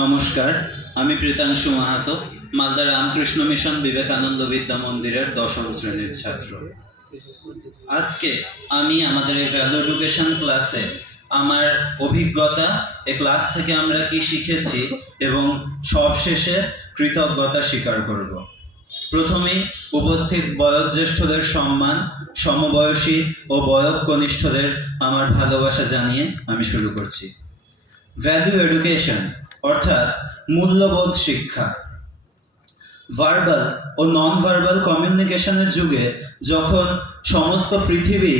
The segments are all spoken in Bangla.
নমস্কার, আমি প্রীতাংশু মাহাতো, মালদা রামকৃষ্ণ মিশন বিবেকানন্দ বিদ্যা মন্দিরের ১০ম শ্রেণীর ছাত্র। আজকে আমি আমাদের এই ভ্যালু এডুকেশন ক্লাসে আমার অভিজ্ঞতা, এই ক্লাস থেকে আমরা কি শিখেছি এবং সবশেষে কৃতজ্ঞতা স্বীকার করব। প্রথমেই উপস্থিত বয়োজ্যেষ্ঠদের সম্মান, সমবয়সী ও বয়োকনিষ্ঠদের আমার ভালোবাসা জানিয়ে আমি শুরু করছি। ভ্যালু এডুকেশন অর্থাৎ মূল্যবোধ শিক্ষা। ভার্বাল ও নন ভার্বাল কমিউনিকেশনের যুগে যখন সমস্ত পৃথিবী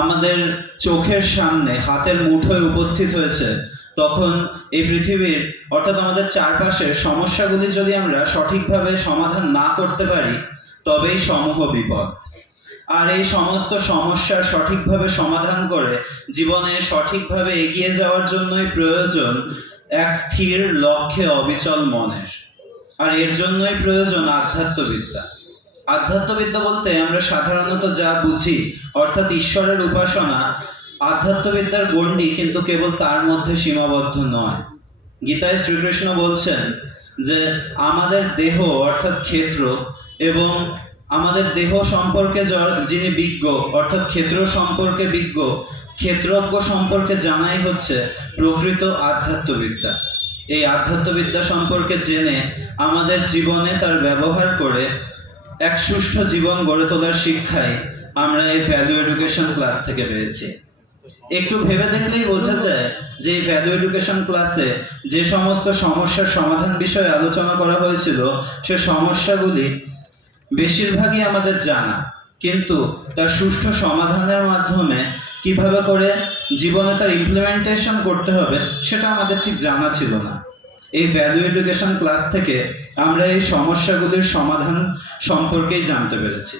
আমাদের চোখের সামনে হাতের মুঠোয় উপস্থিত হয়েছে, তখন এই পৃথিবীর অর্থাৎ আমাদের চারপাশের সমস্যাগুলি যদি আমরা সঠিকভাবে সমাধান না করতে পারি, তবেই সমূহ বিপদ। আর এই সমস্ত সমস্যার সঠিকভাবে সমাধান করে জীবনে সঠিকভাবে এগিয়ে যাওয়ার জন্যই প্রয়োজন এক স্থির লক্ষ্যে অবিচল মনের। আর এর জন্যই প্রয়োজন আধ্যাত্মবিদ্যা। আধ্যাত্মবিদ্যা বলতে আমরা সাধারণত যা বুঝি অর্থাৎ ঈশ্বরের উপাসনা, আধ্যাত্মবিদ্যার গণ্ডি কিন্তু কেবল তার মধ্যে সীমাবদ্ধ নয়। গীতায় শ্রীকৃষ্ণ বলছেন যে আমাদের দেহ অর্থাৎ ক্ষেত্র এবং আমাদের দেহ সম্পর্কে যিনি বিজ্ঞ অর্থাৎ ক্ষেত্র সম্পর্কে বিজ্ঞ, ক্ষেত্রজ্ঞ সম্পর্কে জানাই হচ্ছে প্রকৃত আধ্যাত্মবিদ্যা। এই আধ্যাত্মবিদ্যা সম্পর্কে জেনে আমাদের জীবনে তার ব্যবহার করে এক সুষ্ঠু জীবন গড়ে তোলার শিক্ষাই আমরা এই ভ্যালু এডুকেশন ক্লাস থেকে পেয়েছি। একটু ভেবে দেখলেই বোঝা যায় যে এই ভ্যালু এডুকেশন ক্লাসে যে সমস্ত সমস্যার সমাধান বিষয়ে আলোচনা করা হয়েছিল, সে সমস্যাগুলি বেশিরভাগই আমাদের জানা, কিন্তু তার সুষ্ঠু সমাধানের মাধ্যমে কিভাবে করে জীবনে তার ইমপ্লিমেন্টেশন করতে হবে সেটা আমাদের ঠিক জানা ছিল না। এই ভ্যালু এডুকেশন ক্লাস থেকে আমরা এই সমস্যাগুলির সমাধান সম্পর্কেই জানতে পেরেছি।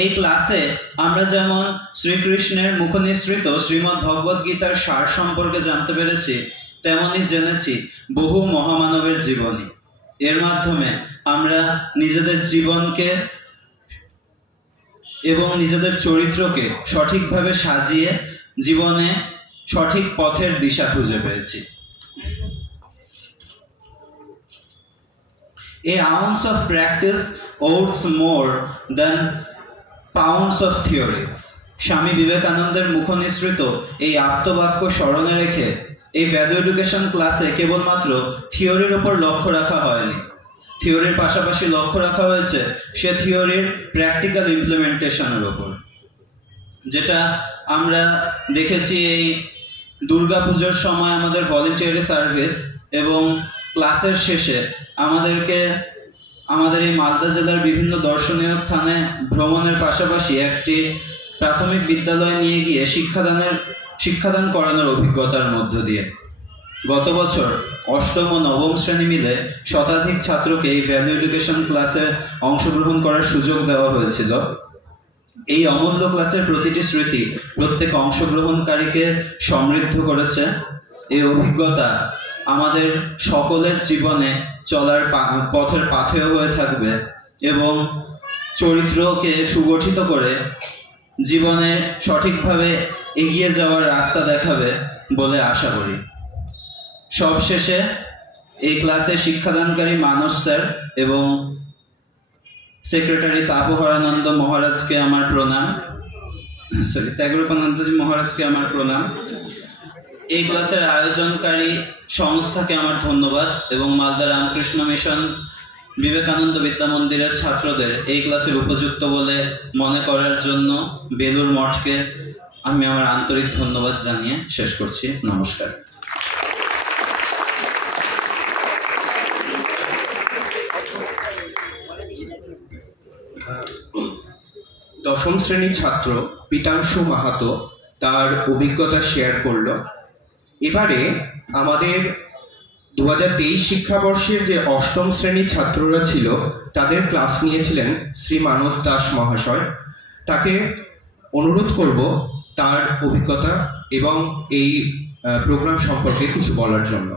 এই ক্লাসে আমরা যেমন শ্রীকৃষ্ণের মুখনিসৃত শ্রীমদ্ ভগবদ গীতার সার সম্পর্কে জানতে পেরেছি, তেমনি জেনেছি বহু মহামানবের জীবনী। এর মাধ্যমে আমরা নিজেদের জীবনকে এবং নিজেদের চরিত্রকে সঠিকভাবে সাজিয়ে জীবনে সঠিক পথের দিশা খুঁজে পেয়েছি। A ounce of practice oats more than pounds of theories. স্বামী বিবেকানন্দের মুখনিসৃত এই আপ্তবাক্য স্মরণে রেখে এই ভ্যালু এডুকেশন ক্লাসে কেবলমাত্র থিওরির উপর লক্ষ্য রাখা হয়নি, থিওরির পাশাপাশি লক্ষ্য রাখা হয়েছে সে থিওরির প্র্যাকটিক্যাল ইমপ্লিমেন্টেশনের উপর। যেটা আমরা দেখেছি এই দুর্গাপুজোর সময় আমাদের ভলেন্টিয়ারি সার্ভিস এবং ক্লাসের শেষে আমাদেরকে আমাদের এই মালদা জেলার বিভিন্ন দর্শনীয় স্থানে ভ্রমণের পাশাপাশি একটি প্রাথমিক বিদ্যালয়ে নিয়ে গিয়ে শিক্ষাদান করানোর অভিজ্ঞতার মধ্য দিয়ে গত বছর ৮ম ও ৯ম শ্রেণী মিলে শতাধিক ছাত্রকে এই ভ্যালু এডুকেশন ক্লাসে অংশগ্রহণ করার সুযোগ দেওয়া হয়েছিল। এই অমূল্য ক্লাসের প্রতিটি স্মৃতি প্রত্যেক অংশগ্রহণকারীকে সমৃদ্ধ করেছে। এই অভিজ্ঞতা আমাদের সকলের জীবনে চলার পথের পাথেয় হয়ে থাকবে এবং চরিত্রকে সুগঠিত করে জীবনে সঠিকভাবে এগিয়ে যাওয়ার রাস্তা দেখাবে বলে আশা করি। সবশেষে এই ক্লাসে শিক্ষাদানকারী মানস স্যার এবং সেক্রেটারি তাপহরানন্দ মহারাজকে আমার প্রণাম, ত্যাগরূপানন্দজি মহারাজকে আমার প্রণাম। এই ক্লাসের আয়োজনকারী সংস্থাকে আমার ধন্যবাদ এবং মালদা রামকৃষ্ণ মিশন বিবেকানন্দ বিদ্যা মন্দিরের ছাত্রদের এই ক্লাসের উপযুক্ত বলে মনে করার জন্য বেলুর মঠকে আমি আমার আন্তরিক ধন্যবাদ জানিয়ে শেষ করছি। নমস্কার। দশম শ্রেণীর ছাত্র প্রীতাংশু মাহাতো তার অভিজ্ঞতা শেয়ার করল। এবারে আমাদের 2023 শিক্ষাবর্ষের যে ৮ম শ্রেণীর ছাত্ররা ছিল তাদের ক্লাস নিয়েছিলেন শ্রী মানস দাস মহাশয়। তাকে অনুরোধ করব তার অভিজ্ঞতা এবং এই প্রোগ্রাম সম্পর্কে কিছু বলার জন্য।